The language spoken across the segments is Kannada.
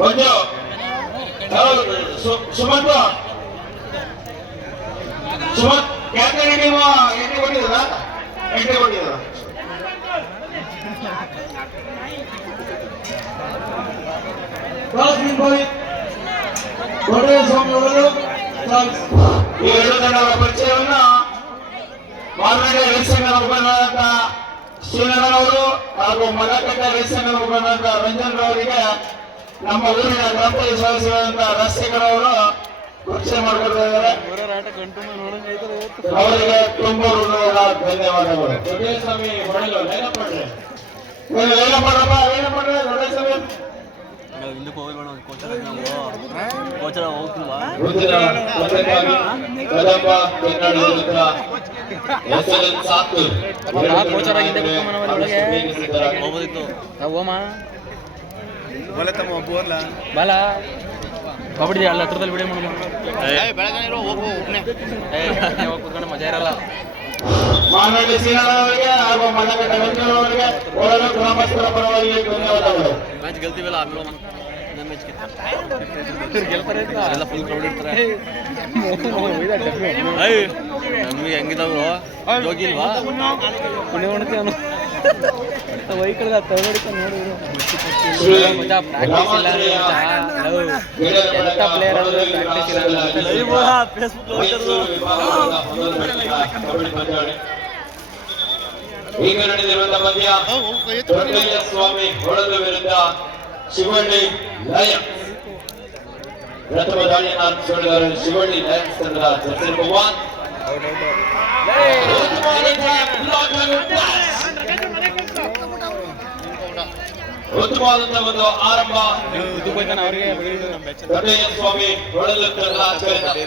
ಮಂಜು ಸುಮಂತ ಸುಮಂತ್ ಯಾಕೆ ನೀವು ಎಂಟ್ರಿ ಕೊಟ್ಟಿದ್ದೀರಾ ಎಂಟ್ರಿ ಕೊಟ್ಟಿದ್ದೀರಾ ಸ್ವಾಮಿ ಅವರು ಈ ಎರಡು ತಂಡಗಳ ಪರಿಚಯವನ್ನ ಮುಖಂಡರಾದಂತ ಶ್ರೀನಗರ್ ಅವರು ಹಾಗೂ ಮಲಕಟ್ಟ ರಂಜನ್ ಅವರಿಗೆ ನಮ್ಮ ಊರಿನ ಗ್ರಾಮ ಪಂಚಾಯತ್ ಸದಸ್ಯರಾದಂತ ರಕ್ಷಣೆ ಮಾಡಿಕೊಡ್ತಾ ಇದ್ದಾರೆ ಅವರಿಗೆ ತುಂಬ ಹೃದಯದ ಧನ್ಯವಾದಗಳು. ದೊಡ್ಡಸ್ವಾಮಿ ಹೊಡೆಯಲು ದೊಡ್ಡಸ್ವಾಮಿ ಹಿಂದಕ್ಕೆ ಹೋಗೋಣ ಕೋಚರ ಕೋಚರ ಹೋಗ್ತಿಲ್ವಾ? ಕದಂಬ ಕನ್ನಡ ಕೋಚರ ಹಿಂದೆ ಒಳಗೆ. ನಾವು ಹೋಮ ಬಾಲ ಕಬಡ್ಡಿ ಅಲ್ಲಿ. ಹತ್ರದಲ್ಲಿ ಬಿಡಿ ಮಾಡೋದು ಕೂತ್ಕೊಂಡು ಮಜಾ ಇರಲ್ಲ. ಮಾನವ ಸೀನವರಿಗೆ ಹಾಗೂ ಗ್ರಾಮಸ್ಥರ ಪರವಾಗಿ ಧನ್ಯವಾದಗಳು. ಮ್ಯಾಚ್ ಗೆಲ್ತೀವಲ್ಲ ಆಮೇಲೆ ಎಲ್ಲ ಫುಲ್ ಪ್ಲೇಯರ್ ಪಂದ್ಯಾವಳಿ ಈಗ ನಡೆದಿರುವಂತಹ ದೊಡ್ಡಯ್ಯ ಸ್ವಾಮಿ ಹೊಳಲು ವಿರುದ್ಧ ಶಿವಳ್ಳಿ ಲಯನ್ಸ್ ಪ್ರಥಮ ದಾಳಿಯನ್ನು ಆರಂಭಿಸಿಕೊಂಡಿದ್ದಾರೆ ಶಿವಳ್ಳಿ ಲಯನ್ಸ್ ತಂಡದ ಜರ್ಸಿ ಭಗವಾನ್ ಉತ್ತಮವಾದಂತಹ ಒಂದು ಆರಂಭ ದೊಡ್ಡಯ್ಯ ಸ್ವಾಮಿ ತಂಡದ ಆಚರಣೆ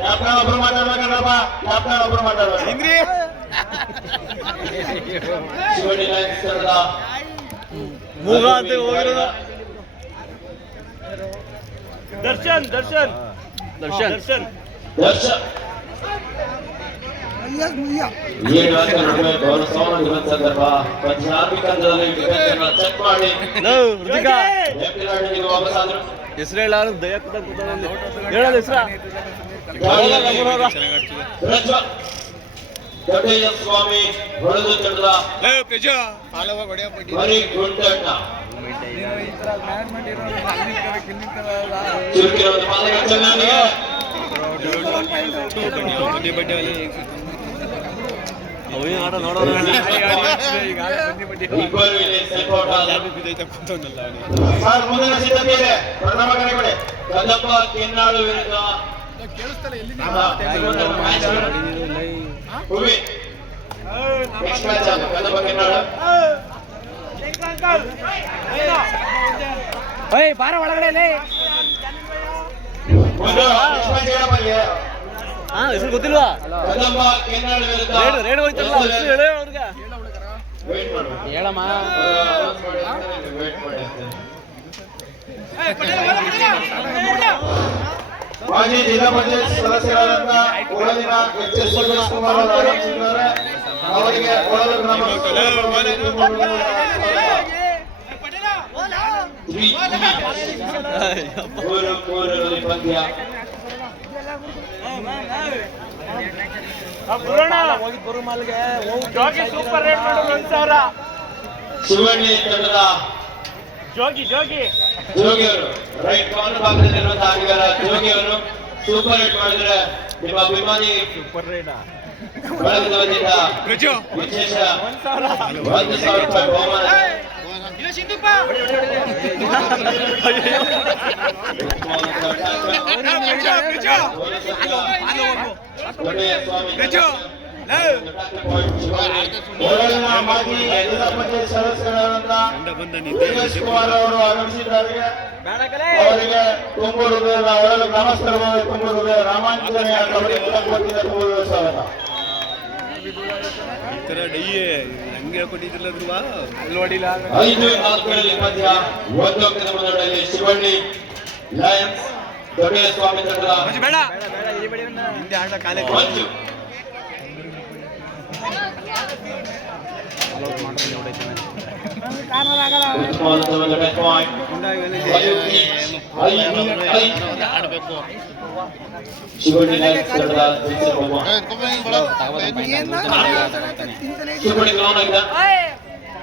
ಕ್ಯಾಪ್ಟನ್ ಒಬ್ರು ಮಾತಾಡ್ಬೇಕಂದ್ರಪ್ಪ ಕ್ಯಾಪ್ಟನ್ ಒಬ್ರು ಮಾತಾಡ್ಬೇಕು ಶಿವಳ್ಳಿ ಲಯನ್ಸ್ ತಂಡದ ಮೂಗ ಅಂತ ಹೋಗಿರೋದು ದರ್ಶನ್ ದರ್ಶನ್ ದರ್ಶನ್ ದರ್ಶನ್ ದರ್ಶನ್ ಏಳು ಅಂಕ ನಡುವೆ ಗೌರವ ಸಮಾನ ಇರುವ ಸಂದರ್ಭ ಪಂಚಾರ್ಮಿಕ ಹಂತದಲ್ಲಿ ವಿಕೆಟ್ಗಳನ್ನ ಚೆಕ್ ಮಾಡಿ ಋತಿಕಾ ಲೆಫ್ಟಿಲಾಡಿಗೆ ವಾಪಸ್ ಆದ್ರು ಹೆಸರು ಹೇಳಾರು ದಯ ಹೇಳೋದು ಹೆಸರ ಪ್ರಜ್ವಲ್ ದೊಡ್ಡಯ್ಯ ಸ್ವಾಮಿ ಹೊಡೆದು ತಂಡದ ಮರಿ ಗುಂಡಣ್ಣ ಚುರುಕಿನ ಒಂದು ಪಾದಕ ಚೆನ್ನಾಗಿ. ಸರ್ ಮುಂದಿನ ಸಿದ್ಧತೆ ಇದೆ ಪ್ರಥಮ ಕಡೆ ಕದಪ್ಪ ಕೆನ್ನಾಳು, ವಿರುದ್ಧ ಅದು ಕದಪ್ಪ ಕೆನ್ನಾಳು ಬಾರ ಒಳಗಡೆ. ಹಾ ಹೆಸರು ಗೊತ್ತಿಲ್ವಾ ರೇಡ್ ರೇಡ್ ಹೋಯ್ತಲ್ಲ ಹೆಸರು ಹೇಳೇ ಅವ್ರಿಗೆ. ಹೇಳಮ್ಮ ವೇಟ್ ಮಾಡಿ. ಮಾಜಿ ಜಿಲ್ಲಾ ಪಂಚಾಯತ್ ಸದಸ್ಯರಾದಂತ ಕೊಡಲಿನ ಎಚ್ ಎಸ್ ಸುರೇಶ್ ಕುಮಾರ್ ಅವರಿಗೆ ಕೊಡಲು ಗ್ರಾಮ ಮೂರು ಪಂದ್ಯ ಸೂಪರ್ ರೇಟ್ ಮಾಡೋದು ಒಂದ್ ಸಾವಿರ. ಶಿವಳ್ಳಿ ತಂಡದ ಜೋಗಿ ಜೋಗಿ. ಜೋಗಿ ಅವರು ರೈಟ್ ಕಾರ್ನರ್ ಭಾಗದಲ್ಲಿರುವಂತಹ ಆಟಗಾರ ಜೋಗಿಯವರು ಸೂಪರ್ ಹಿಟ್ ಮಾಡಿದ್ರೆ ನಿಮ್ಮ ಅಭಿಮಾನಿ ಬಳಗದ ವತಿಯಿಂದ ವಿಶೇಷ ಒಂದು ಸಾವಿರ. ರೂಪಾಯಿ ಬಹುಮಾನ. ಸ್ವಾಮಿ. ಜಿಲ್ಲಾ ಪಂಚಾಯತ್ ಸದಸ್ಯರಾದಂತ ಸುರೇಶ್ ಕುಮಾರ್ ಅವರು ಆಗಮಿಸಿದ್ದಾರೆ ಅವರಿಗೆ ತುಂಬು ಹೃದಯದ ಒಳಲು ಗ್ರಾಮಸ್ಥರ ತುಂಬು ಹೃದಯ ರಾಮಾಂಜನೇಯ ಕಬಡ್ಡಿ ಕ್ಲಬ್ ವತಿಯಿಂದ ತುಂಬು ಹೃದಯ ಸ್ವಾಗತ ಐದು ಮುನ್ನಡೆಯಲ್ಲಿ ಶಿವಳ್ಳಿ ಲಯನ್ಸ್ ಸ್ವಾಮಿ ತಂಡದ ಬೇಡ ಹಿಂದೆ ಆಟ ಕಾಲೇ ಆಡಬೇಕು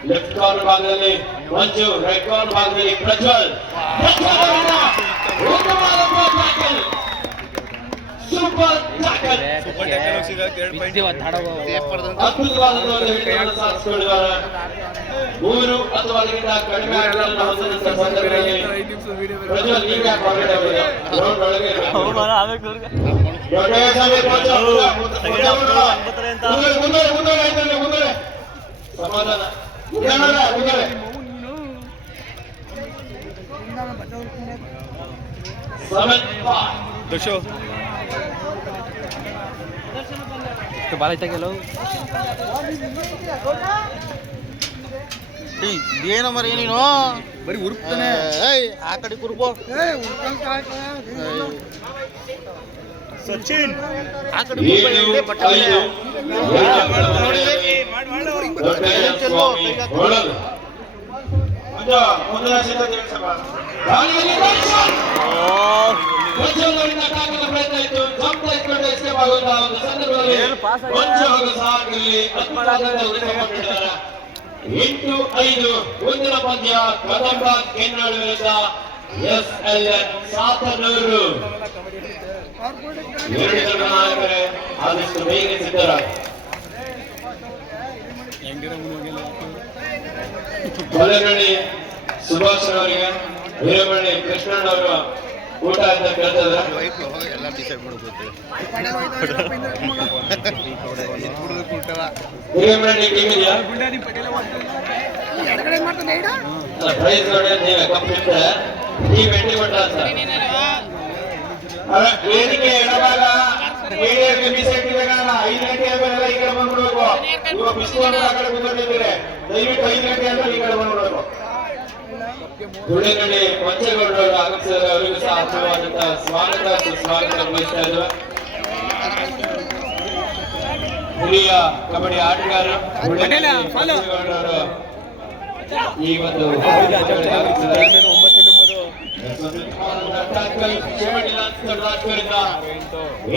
ಲೆಫ್ಟ್ ಕಾರ್ನರ್ ಭಾಗದಲ್ಲಿ ಮಂಜು ರೈಟ್ ಕಾರ್ನರ್ ಭಾಗದಲ್ಲಿ ಪ್ರಜ್ವಲ್ ಪ್ರಜ್ವಲ್ ಸೂಪರ್ ಮೂರು ಅಥವಾ ಅದಕ್ಕಿಂತ ಕಡಿಮೆ ಸಂದರ್ಭದಲ್ಲಿ ಪ್ರಜ್ವಲ್ ಹೊರಗಡೆ ಒಳಗೆ ಮುಂದೆ ಸಮಾಧಾನ. ಮುಂದೆ ಭಾಳ ಐತೆ ಕೆಲವು ಏನೋ ಮರಿ ನೀನು ಬರೀ ಉರುಕ್ತಾನೆ ಏಯ್ ಆ ಕಡೆ ಕುರ್ಬೋ ಸಚಿನ್ ಆ ಕಡೆ ಕುರ್ಬೋ ಏಳು ಎಲ್ಲಿ ಬಟ್ಟೆ ಮೇಲೆ? ಐದು ದೊಡ್ಡಯ್ಯ ಸ್ವಾಮಿ ಹೊಳಲು ಮುಂದೆ ಮುಂದಿನ ಸಿದ್ಧ ದೇವಸಭ ದಾಳಿಯಲ್ಲಿ ದರ್ಶನ್ ಪ್ರಜ್ವಲ್ ಅವರಿಂದ ಕಾಕಲ ಪ್ರಯತ್ನ ಇತ್ತು ಜಂಪ್ ತೆಗೆದುಕೊಂಡು ಎಸ್ಕೇಪ್ ಆಗುವಂತಹ ಒಂದು ಸಂದರ್ಭದಲ್ಲಿ ಮಂಜು ಹಾಗೂ ಅದ್ಭುತವಾದಂತಹ. ಎಂಟು ಐದು ಮುಂದಿನ ಪಂದ್ಯ ಕದಂಬ ಕೆನ್ನಾಳು ವಿರುದ್ಧ ಎಸ್ ಎಲ್ ಎನ್ ಸಾತನೂರು ಎರಡು ಜನ ನಾಯಕರೇ ಆದಷ್ಟು ಬೇಗ ಸಿದ್ಧರಾಗಿ ಕೊಲೆಗಳಿ ಸುಭಾಷ್ ಅವರಿಗೆ ವೀರಮಣಿ ಕೃಷ್ಣಣ್ಣವರು ಊಟ ಅಂತ ಕೇಳ್ತಿದ್ರೆ ಎಲ್ಲ ಡಿಸೈಡ್ ಪ್ರೈಸ್ ನೋಡಿ ನೀವೇ ಕಂಪ್ಲೀಟ್ ಅಂತ. ವೇದಿಕೆ ಮೀಸಲಿಟ್ಟಿರ್ಬೇಕಲ್ಲ ಐದು ಗಂಟೆ ಆದ್ಮೇಲೆ ಈ ಕಡೆ ಬಂದ್ಬಿಡ್ಬೇಕು. ಇವಾಗ ಬಿಸಿಲು ಆ ಕಡೆ ಕುತ್ಕೊಂಡಿದ್ದೀರಿ. ದಯವಿಟ್ಟು ಐದು ಗಂಟೆ ಆದ್ಮೇಲೆ ಈ ಕಡೆ ಬಂದ್ಬಿಡ್ಬೇಕು. ದುಡಿಗಡೆ ಪಂಚಗೌಡರು ಆಗಮಿಸಿದರೆ ಅವರಿಗೂ ಸಹ ಅರ್ಥವಾದಂತಹ ಸ್ವಾಗತ ಸುಸ್ವಾಗತ ಬಯಸ್ತಾ ಇದ್ದೇವೆ ಹಿರಿಯ ಕಬಡ್ಡಿ ಆಟಗಾರರು ಪಂಚಗೌಡರವರು ಈ ಒಂದು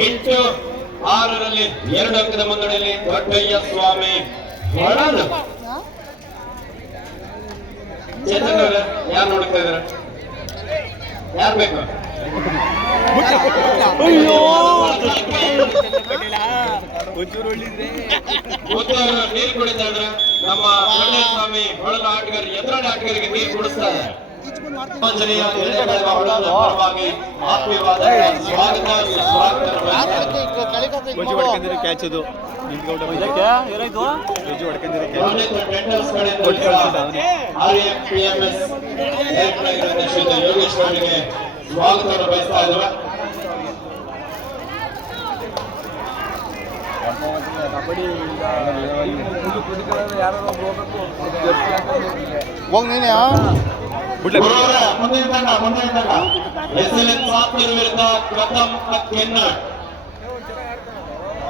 ಎಂಟು ಆರರಲ್ಲಿ ಎರಡು ಅಂಕದ ಮುನ್ನಡೆಯಲ್ಲಿ ದೊಡ್ಡಯ್ಯ ಸ್ವಾಮಿ ಚೇತನ್ ಅವ್ರೆ, ಯಾರು ನೋಡ್ತಾ ಇದಾರೆ? ಯಾರು ಬೇಕು? ಒಂಚೂರು ಒಳ್ಳಿದ್ರೆ ಕೂತವರು ನೀರು ಕುಡಿತಾ ಇದ್ರೆ ನಮ್ಮ ದೊಡ್ಡಯ್ಯ ಸ್ವಾಮಿ ಹೊಳದ ಆಟಗಾರ ಎದುರಾಳಿ ಆಟಗಾರಿಗೆ ನೀರು ಕುಡಿಸ್ತಾ ಇದ್ದಾರೆ ಆಂಜನೇಯ ಪರವಾಗಿ ಆತ್ಮೀಯವಾದ ಸ್ವಾಗತ ಸುಸ್ವಾಗತ ಮಂಜು ಕ್ಯಾಚ್ ಅದು ನಿಂತ್ಕೊಂಡ ಮಂಜು ಹೊಡ್ಕೊಂಡಿರೋ ಕ್ಯಾಚ್ ಗಮನಿತ ಟೆಂಡರ್ಸ್ ಕಡೆಯಿಂದ RFPMS ಏರ್ಪಡಿಸಿದ ಶ್ರೀಯುತ ಯೋಗೇಶ್ ಅವರಿಗೆ ಸ್ವಾಗತವನ್ನು ಬಯಸ್ತಾ ಇದ್ದೇವೆ. ಹೋಗ್ ನೀನೆ ಗುರುವರೇ, ಮುಂದಿನ ತಂಡ ಮುಂದಿನ ತಂಡ ಎಸ್ ಎಲ್ ಎನ್ ಸಾತ್ನೂರು ವಿರುದ್ಧ ಪ್ರಥಮ್ ಕೆನ್ನಡ್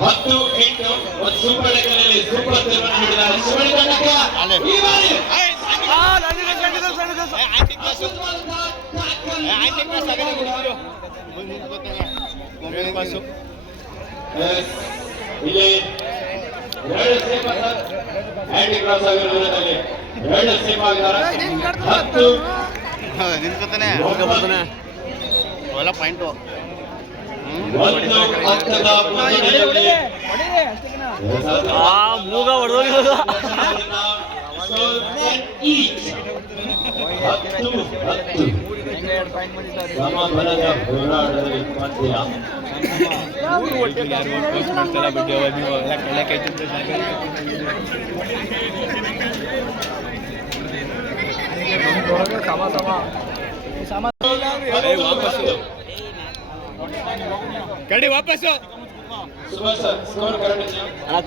ಹತ್ತು ಎಂಟು ಒಂದು ಸೂಪರ್ ಲೆಕ್ಕದಲ್ಲಿ ಸೂಪರ್ ತೀರ್ಮಾನ ತಂಡಕ್ಕೆ ಈ ಬಾರಿ ಎಸ್, ಇಲ್ಲಿ ಎರಡು ಸೇಫ್ ಹ್ಯಾಂಡಿ ಕ್ರಾಸ್ ಆಗಿರೋದ್ರಲ್ಲಿ ಎರಡು ಸೇಫ್ ಆಗಿದ್ದಾರೆ. ಹತ್ತು. ನಿಂತ್ಕೊತಾನೆ. ಅವೆಲ್ಲ ಪಾಯಿಂಟು ಒಂದು ಹತ್ತದ ಮುನ್ನಡೆಯಲ್ಲಿ ಆ ಮೂಗ ಹೊಡೆದೋಗಿರೋದು ಈಚ್. ಹತ್ತು ಹತ್ತು ಸಮಬಲದ ಹೋರಾಟದಲ್ಲಿ ಪಂದ್ಯ ಕಡೆ ವಾಪಸ್ಸು ಸುಭಾಷ್ ಸರ್ ಸ್ಕೋರ್ ಕರೆಕ್ಟ್ ಇದೆಯಾ ಅಣ್ಣ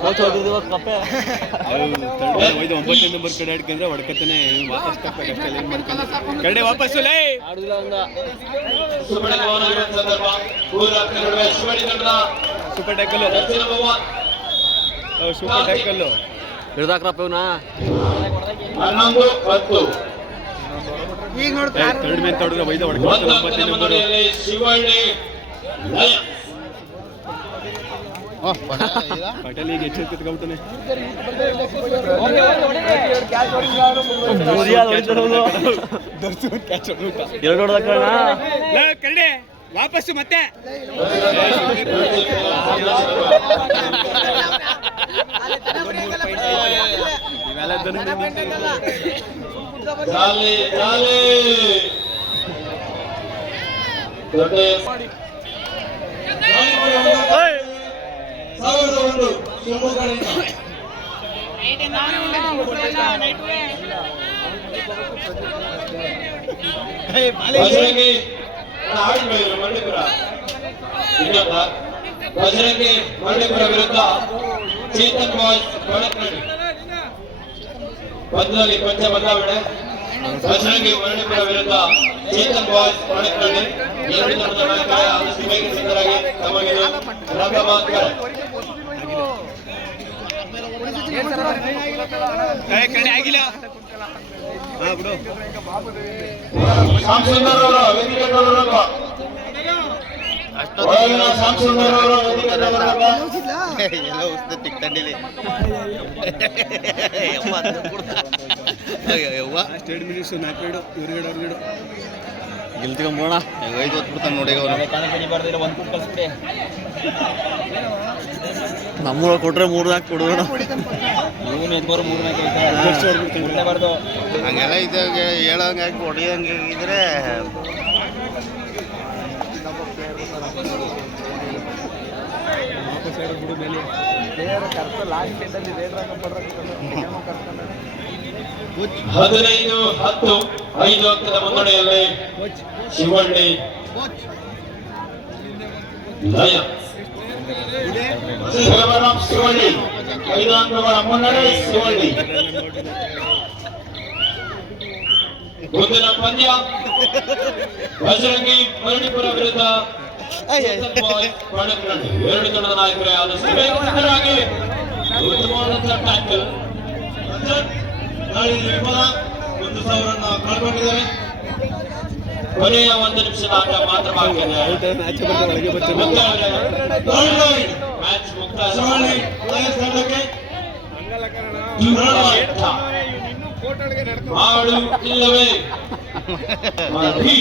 ಕೋಚ್ ಹೋಗಿದ್ದೀವ ಕಪ್ಪೆ. ಒಯ್ದು ಒಂಬತ್ತು ನಂಬರ್ ಕಡೆ ಹಿಡ್ಕೊಂಡ್ರೆ ಹೊಡ್ಕತಾನೆ ವಾಪಸ್ ಕಡೆ ವಾಪಸ್ಸು ಲೈ. ಆಡುದಿಲ್ಲ ಒಂದ ಸೂಪರ್ ಟ್ಯಾಕಲ್ಲು ಸೂಪರ್ ಟ್ಯಾಕಲ್ಲು ಹಿಡ್ದಾಕ್ರಪ್ಪ ಇವನ. ಹನ್ನೊಂದು ಹತ್ತು ಥರ್ಡ್ ಮ್ಯಾನ್ ತೊಡಗ ಒಯ್ದ ಹೊಡ್ಕೊಂಡು ನಂಬರ್ ಶಿವಳ್ಳಿ ಲಯ. ಓ ಪಟ ಈಗ ಪಟೇಲ್ ಈಗ ಹೆಚ್ಚು ಕಿತ್ಕೊಂಡ್ಬಿಟ್ಟಾನೆ ಎರಡು ಹೊಡೆದ ವಾಪಸ್ಸು ಮತ್ತೆ ಇವೆಲ್ಲ ಸಾವಿರದ ಒಂದು ಶಿವಮೊಗ್ಗದಿಂದ ಮರಳಿಪುರ ಇನ್ನೊಂದ ಬಜರಂಗಿ ಮರಳಿಪುರ ವಿರುದ್ಧ ಚೇತನ್ ಬಾಯ್ ಬಡಕ್ನಳ್ಳಿ ಪಂದ್ಯದಲ್ಲಿ ಪಂಚ ಬದಲಾವಣೆ ಬಜರಂಗಿ ಮರಳಿಪುರ ವಿರುದ್ಧ ಚೇತನ್ ಬಾಯ್ ಬಡಕ್ನಳ್ಳಿ ಎರಡು ತಂಡದ ನಾಯಕರ ಆದಷ್ಟು ಬೇಗ ಸಿದ್ಧರಾಗಿ ತಮಗೆ ರಂಗ ಮಾತುಕತೆ ಕಡೆ ಆಗಿಲ್ಲ ಹಾ ಬಿಡು ಸಾಂಸುಂದರ್ ಅವರು ವೇದಿಕೆ ನೋಡೋರಲ್ವ ಒಳಗಿನ ಸಾಂಸುಂದರ್ ಅವರು ವೇದಿಕೆ ನೋಡೋರಲ್ವ ಎಲ್ಲ ಉಸ್ತ ತಿಕ್ತಂಡಿಲಿ ಯವ್ವ ಇವ್ರಿಗಡೆ ಅವ್ರಿಗಡೆ ಗೆಲ್ತ್ಕೊಂಬೋಣ ಈಗ ಐದು ಹೊತ್ತು ಬಿಡ್ತಾನೆ ನೋಡಿ ಅವರು ನಮ್ಮೂರ ಕೊಟ್ರೆ ಮೂರು ನಾಲ್ಕು ಕೊಡೋಣ ಹಂಗೆಲ್ಲ ಇದ್ದಾಗ ಹೇಳೋಂಗೆ ಹಾಕಿ ಹೊಡೆಯಂಗೆ ಇದ್ರೆ. ಹದಿನೈದು, ಹತ್ತು, ಐದು ಅಂಕದ ಮುನ್ನಡೆಯಲ್ಲಿ ಶಿವಳ್ಳಿ ಲಯ. ಶಿವಳ್ಳಿ ಐದು ಅಂಕಗಳ ಮುನ್ನಡೆ ಶಿವಳ್ಳಿ ಮುಂದಿನ ಪಂದ್ಯ. ಬಜರಂಗಿ ಮರಣಿಪುರ ವಿರುದ್ಧ. ಎರಡು ತಂಡದ ನಾಯಕರೇ ಆದಷ್ಟು ಬೇಗ ಸಿದ್ಧರಾಗಿ ಉತ್ತಮವಾದಂತಹ ಟ್ಯಾಕಲ್ ನಾಳೆ ವಿಫಲ ಒಂದು ಸಾವಿರನ್ನ ಕಳ್ಕೊಂಡಿದ್ದಾರೆ ಕೊನೆಯ ಒಂದು ನಿಮಿಷದ ಆಟ ಮಾತ್ರ ಬಾಕಿ ಇದೆ ಮ್ಯಾಚ್ ಬರ್ತಾ ಒಳಗೆ ಬರ್ತಾನೆ ದಾಳಿಗಾಗಿ ಮ್ಯಾಚ್ ಮುಕ್ತಾಯ ಶಿವಳ್ಳಿ ಲಯನ್ಸ್ ತಂಡಕ್ಕೆ ದುರ್ಬಲ ಮಾಡು ಇಲ್ಲವೇ ಮಾಡಿ.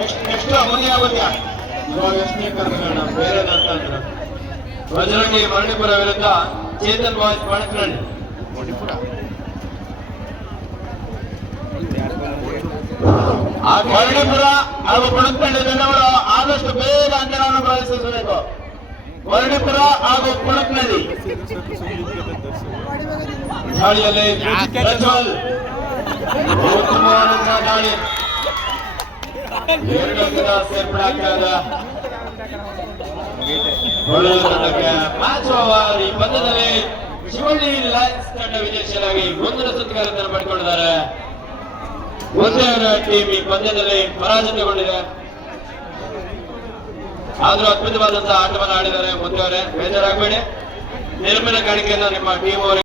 ನೆಕ್ಸ್ಟ್ ಮುಂದಿನ ಪಂದ್ಯ ಇವಾಗ ಎಷ್ಟನೇ ಕರ್ನಾಟಕ ಬೇರೆ ಅಂತಂದ್ರೆ ಬಜರಂಗಿ ಮರಣಿಪುರ ವಿರುದ್ಧ ಚೇತನ್ ಬಾಯ್ಸ್ ಆ ಮರಣಿಪುರ ಹಾಗೂ ಪುಣಕಳ್ಳಿ ಜನವರು ಆದಷ್ಟು ಬೇಗ ಅಂಜನವನ್ನು ಪ್ರವೇಶಿಸಬೇಕು ಮರಣಿಪುರ ಹಾಗೂ ಪುಣಕಳ್ಳಿ ದಾಳಿಯಲ್ಲಿ ದಾಳಿ ಎರಡು ಅಂಕದ ಸೇರ್ಪಡೆ ಆಗ್ತದ ಮ್ಯಾಚ್ ಓವರ್ ಈ ಪಂದ್ಯದಲ್ಲಿ ಶಿವಳ್ಳಿ ಲಯನ್ಸ್ ತಂಡ ವಿಜಯಶೀಲಾಗಿ ಮುಂದಿನ ಸುತ್ತುಗಾರರನ್ನು ಪಡ್ಕೊಂಡಿದ್ದಾರೆ ಒಂದೇವರ ಟೀಮ್ ಈ ಪಂದ್ಯದಲ್ಲಿ ಪರಾಜಿತಗೊಂಡಿದೆ ಆದ್ರೂ ಅದ್ಭುತವಾದಂತಹ ಆಟವನ್ನು ಆಡಿದ್ದಾರೆ ಮುಂದೆಯವರೇ ಬೇಜಾರಾಗಬೇಡಿ. ನಿರ್ಮಲ ಕಾಣಿಕೆಯನ್ನು ನಿಮ್ಮ ಟೀಮ್ ಅವರಿಗೆ